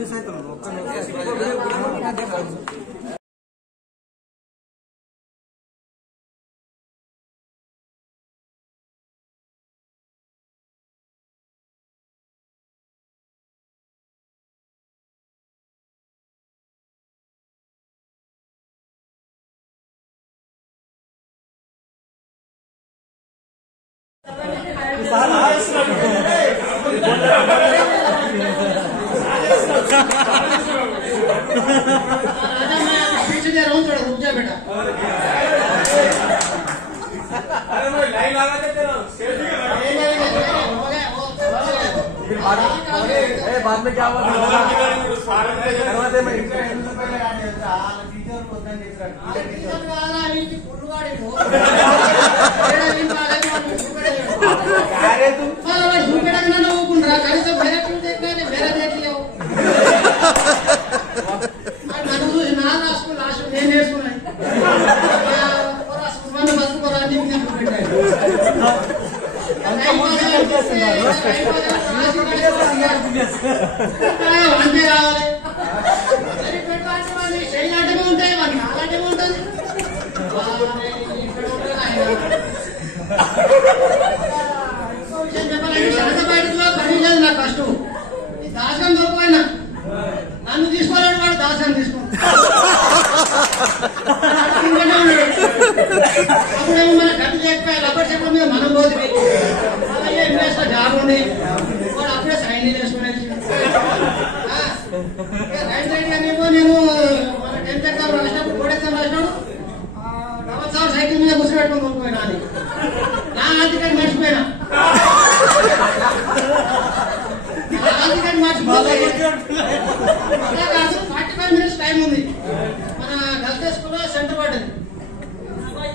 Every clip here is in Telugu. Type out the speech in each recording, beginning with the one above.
మిస్ అవుతాను बेटा बाद में क्या हुआ కష్టం దాసం దొరికిపోయినా నన్ను తీసుకోలేడు వాడు దాసాన్ని తీసుకోండి అప్పుడేమో మన గట్టి లేకపోయి రబ్బర్ చెట్ల మీద మనం పోతుంది అలాగే ఇన్వెస్టర్ జాబ్ ఉంది వాడు అప్పుడే సైన్ చేసుకునే రైట్ నేను మన 10th ఎగ్జామ్ రాసినప్పుడు బోర్డ్ ఎగ్జామ్ రాసినాడు డబల్ సార్ సైకిల్ మీద గుర్తు పెట్టుకొని కొనుక్కోయినా అని నా ఆర్థికాన్ని మర్చిపోయినా కాదు 45 minutes టైం ఉంది మన గల్ఫ్ స్కూల్ లో సెంటర్ పడ్డది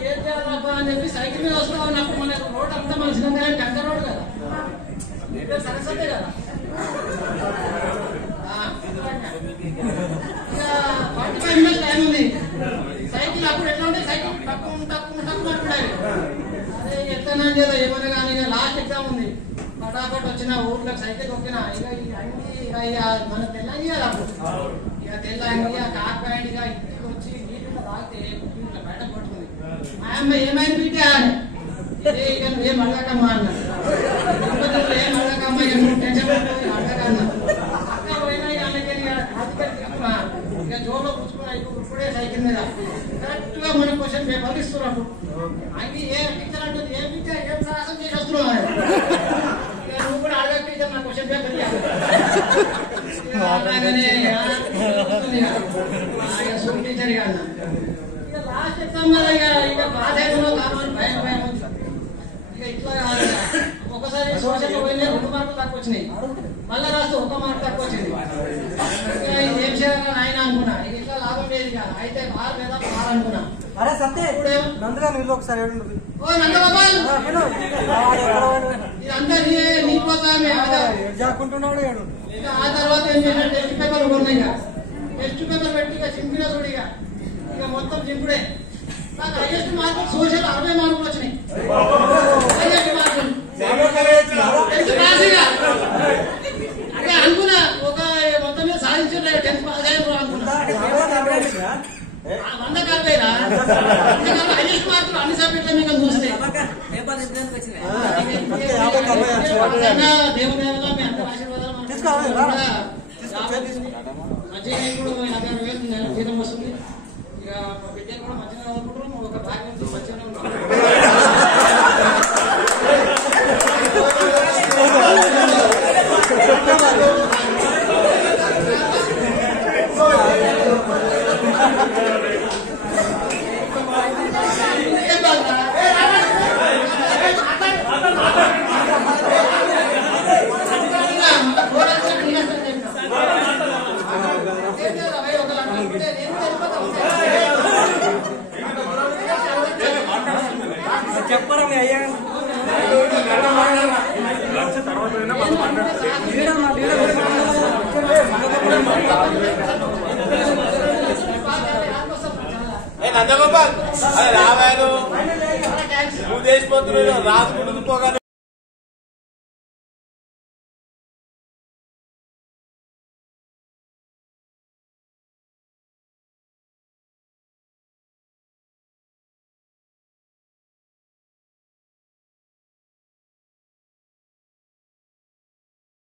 ఏం చేయాలబ్బా అని చెప్పి సైకిల్ మీద వస్తా ఉన్నప్పుడు మన రోడ్ అంతా మన శ్రీలంక పెద్ద రోడ్ కదా సరస్వతే కదా 45 minutes టైం ఉంది సైకిల్ అప్పుడు ఎట్లా ఉంటే సైకిల్ తక్కువ అనుకున్నాయి అదే ఎట్లా చేద్దాం ఏమన్నా కానీ లాస్ట్ ఎగ్జామ్ ఉంది ఫటాఫట్ వచ్చిన ఊర్లోకి సైకిల్ కొక్కిన ఇక మన తెల్లంగి కదా అప్పుడు ఇక తెల్లంగి కాక్ ప్యాంట్ ఇక ఇంటికి వచ్చి నీటిలో తాగితే ఇట్లా బయట పట్టుకుంది మా అమ్మ ఏమైంది బిడ్డ అని ఇక నువ్వేం అడగకమ్మా అన్న ఏం అడగకమ్మా ఇక నువ్వు టెన్షన్ పెట్టుకుని అడగకన్నా అక్క పోయినా అందుకని తీసుకున్నా ఇక జోలో కూర్చుకున్నా ఇప్పుడే సైకిల్ మీద కరెక్ట్ గా మన క్వశ్చన్ పేపర్ ఇస్తున్నప్పుడు అది ఏ టీచర్ అంటుంది ఏం టీచర్ ఏం సాహసం చేసి వస్తున్నావు నువ్వు కూడా అడగ టీచర్ నా క్వశ్చన్ పేపర్ స్కూల్ టీచర్ ఇక లాస్ట్ ఎగ్జామ్ ఇక పాస్ అయిపోయినా కావాలని భయం ఇక ఇట్లా ఒకసారి సోషల్ పోయినా 2 మార్కులు తక్కువ వచ్చినాయి మళ్ళీ రాస్తే 1 మార్క్ తక్కువ వచ్చింది ఏం చేయాలని ఆయన అనుకున్నా ఇక ఇట్లా లాభం లేదు ఇక అయితే బాగా లేదా అనుకున్నా అరే సత్తే నందుగా నీళ్ళు ఒకసారి ఓ నందబాబాయ్ ఇదంతా నీ ప్రోత్సాహమే జాకుంటున్నాడు ఇక ఆ తర్వాత ఏం చేయాలి టెస్ట్ పేపర్ ఉన్నాయి టెస్ట్ పేపర్ పెట్టి ఇక చింపిన చూడు ఇక మొత్తం చింపుడే నాకు హైయెస్ట్ మార్కులు సోషల్ 60 మార్కులు వచ్చినాయి హైయెస్ట్ మార్కులు అదే అనుకున్నా ఒక మొత్తం మీద సాధించిన 10th పాస్ అయ్యారు అనుకున్నా 140 హైయెస్ట్ మార్కులు అన్ని సబ్జెక్టుల మీద చూస్తే దేవదేవలా మీ అందరి ఆశీర్వాదాలు మంచిగా ఇప్పుడు 50,000 జీతం వస్తుంది ఇక బిడ్డలు కూడా మంచిగా చదువుకుంటారు ఒక భాగ్యం మంచిగానే ఉంటారు చెప్పరా మీ అయ్యా నందగోపాల్ అదే రావాను నువ్వు చేసిపోతున్నావు రాజు ముందుకు పోగా